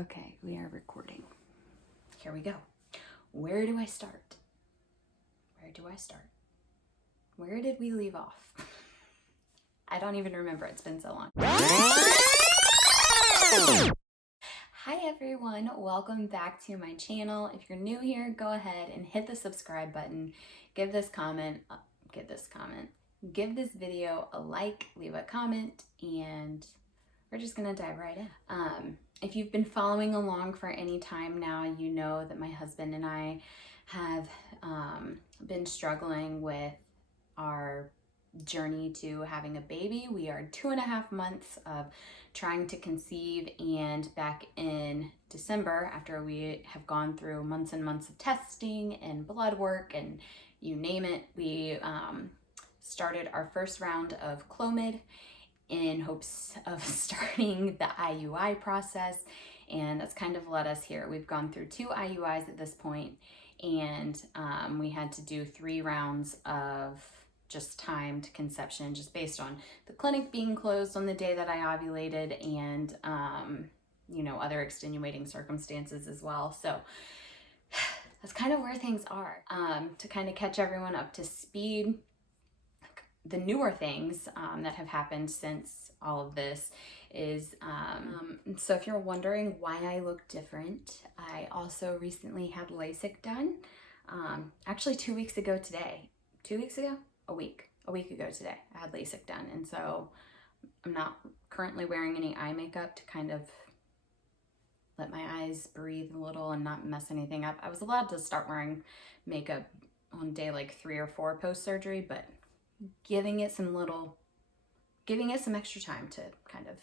Okay, we are recording. Here we go. Where do I start? Where did we leave off? I don't even remember. It's been so long. Hi everyone, welcome back to my channel. If you're new here, go ahead and hit the subscribe button. Give this video a like, leave a comment, and we're just gonna dive right in. If you've been following along for any time now, you know that my husband and I have been struggling with our journey to having a baby. We are 2.5 months of trying to conceive, and back in December, after we have gone through months and months of testing and blood work and you name it, we started our first round of Clomid in hopes of starting the IUI process, and that's kind of led us here. We've gone through 2 IUIs at this point, and we had to do 3 rounds of just timed conception, just based on the clinic being closed on the day that I ovulated, and you know, other extenuating circumstances as well. So that's kind of where things are. To kind of catch everyone up to speed, the newer things that have happened since all of this is, so if you're wondering why I look different, I also recently had LASIK done. Actually 2 weeks ago today, 2 weeks ago? A week ago today, I had LASIK done. And so I'm not currently wearing any eye makeup to kind of let my eyes breathe a little and not mess anything up. I was allowed to start wearing makeup on day like 3 or 4 post-surgery, but giving it some extra time to kind of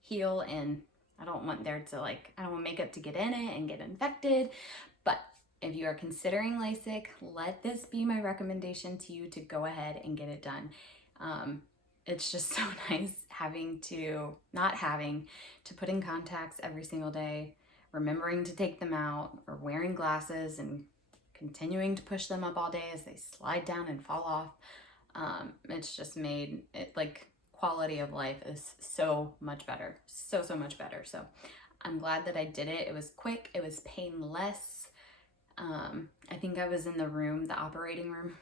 heal. And I don't want makeup to get in it and get infected. But if you are considering LASIK, let this be my recommendation to you to go ahead and get it done. It's just so nice not having to put in contacts every single day, remembering to take them out, or wearing glasses and continuing to push them up all day as they slide down and fall off. It's just made it, like, quality of life is so much better, so much better. So I'm glad that I did it. It was quick, it was painless. I think I was in the room, the operating room,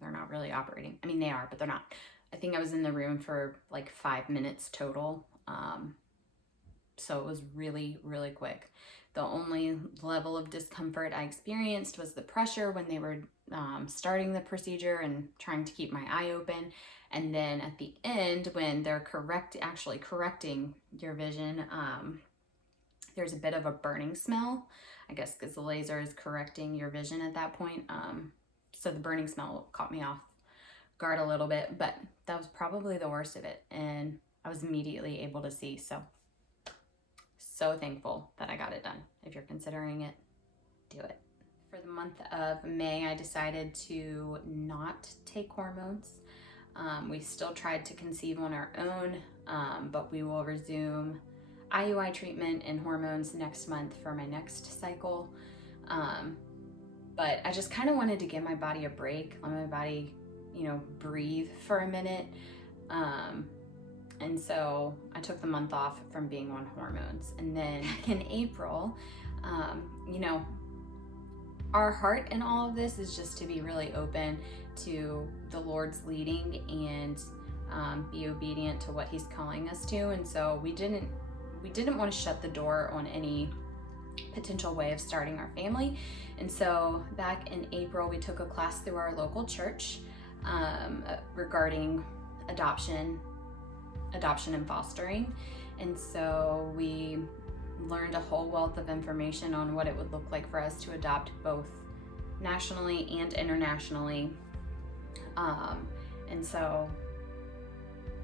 they're not really operating. I mean, they are, but they're not. I think I was in the room for like 5 minutes total. So it was really, really quick. The only level of discomfort I experienced was the pressure when they were starting the procedure and trying to keep my eye open. And then at the end, when they're actually correcting your vision, there's a bit of a burning smell, I guess because the laser is correcting your vision at that point. So the burning smell caught me off guard a little bit, but that was probably the worst of it. And I was immediately able to see. So thankful that I got it done. If you're considering it, do it. For the month of May, I decided to not take hormones. We still tried to conceive on our own, but we will resume IUI treatment and hormones next month for my next cycle. But I just kind of wanted to give my body a break, let my body, you know, breathe for a minute. And so I took the month off from being on hormones. And then in April, you know, our heart in all of this is just to be really open to the Lord's leading and be obedient to what He's calling us to. And so we didn't want to shut the door on any potential way of starting our family. And so back in April, we took a class through our local church regarding adoption and fostering. And so we learned a whole wealth of information on what it would look like for us to adopt, both nationally and internationally. And so,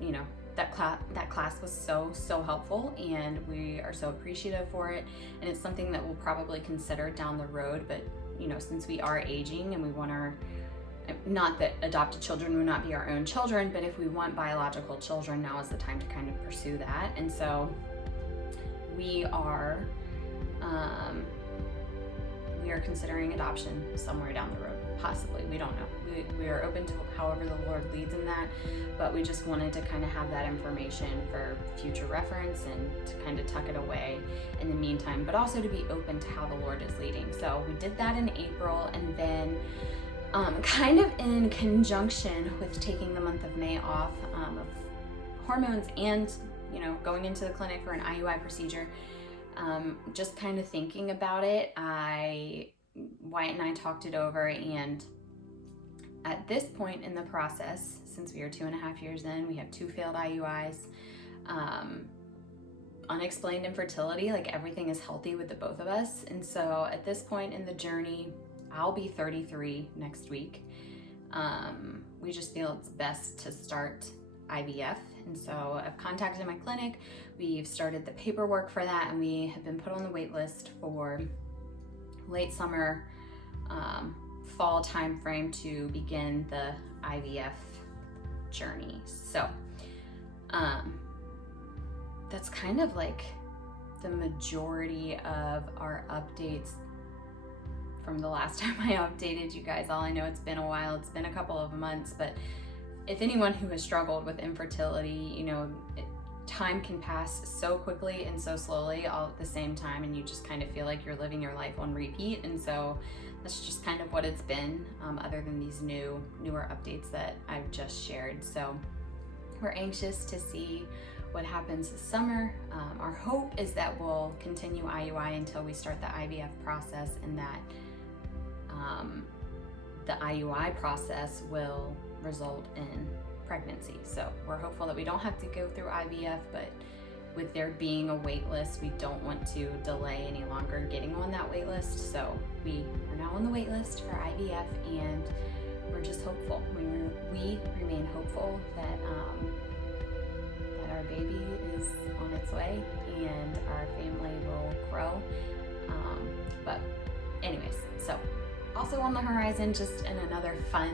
you know, that class was so helpful, and we are so appreciative for it. And it's something that we'll probably consider down the road. But, you know, since we are aging and we want not that adopted children would not be our own children, but if we want biological children, now is the time to kind of pursue that. And so we we are considering adoption somewhere down the road, possibly. We don't know. We are open to however the Lord leads in that, but we just wanted to kind of have that information for future reference and to kind of tuck it away in the meantime, but also to be open to how the Lord is leading. So we did that in April, and then kind of in conjunction with taking the month of May off of hormones and, you know, going into the clinic for an IUI procedure, just kind of thinking about it, Wyatt and I talked it over, and at this point in the process, since we are 2.5 years in, we have 2 failed IUIs, unexplained infertility, like everything is healthy with the both of us. And so at this point in the journey, I'll be 33 next week. We just feel it's best to start IVF. And so I've contacted my clinic. We've started the paperwork for that, and we have been put on the wait list for late summer, fall time frame to begin the IVF journey. So that's kind of like the majority of our updates from the last time I updated you guys. All I know, it's been a while, it's been a couple of months, but if anyone who has struggled with infertility, you know, time can pass so quickly and so slowly all at the same time, and you just kind of feel like you're living your life on repeat. And so that's just kind of what it's been, other than these newer updates that I've just shared. So we're anxious to see what happens this summer. Our hope is that we'll continue IUI until we start the IVF process, and that the IUI process will result in pregnancy. So we're hopeful that we don't have to go through IVF, but with there being a wait list, we don't want to delay any longer getting on that wait list. So we are now on the wait list for IVF, and we're just hopeful. We remain hopeful that our baby is on its way and our family will grow. But anyways, so also on the horizon, just in another fun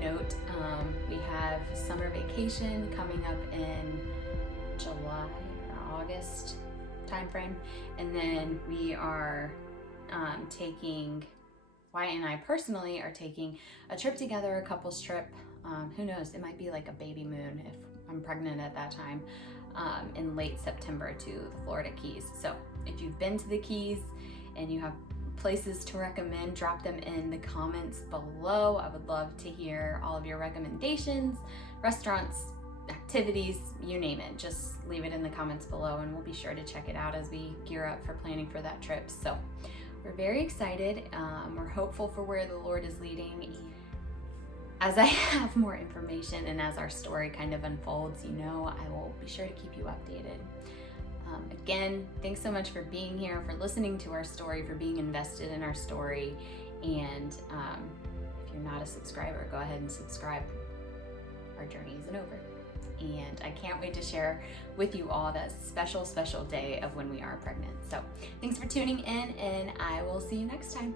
note, we have summer vacation coming up in July or August timeframe, and then we are Wyatt and I personally are taking a trip together, a couples trip. Who knows, it might be like a baby moon if I'm pregnant at that time, in late September to the Florida Keys. So if you've been to the Keys and you have places to recommend, drop them in the comments below. I would love to hear all of your recommendations, restaurants, activities, you name it. Just leave it in the comments below, and we'll be sure to check it out as we gear up for planning for that trip. So we're very excited. We're hopeful for where the Lord is leading. As I have more information and as our story kind of unfolds, you know, I will be sure to keep you updated. Again, thanks so much for being here, for listening to our story, for being invested in our story. And if you're not a subscriber, go ahead and subscribe. Our journey isn't over. And I can't wait to share with you all that special, special day of when we are pregnant. So thanks for tuning in, and I will see you next time.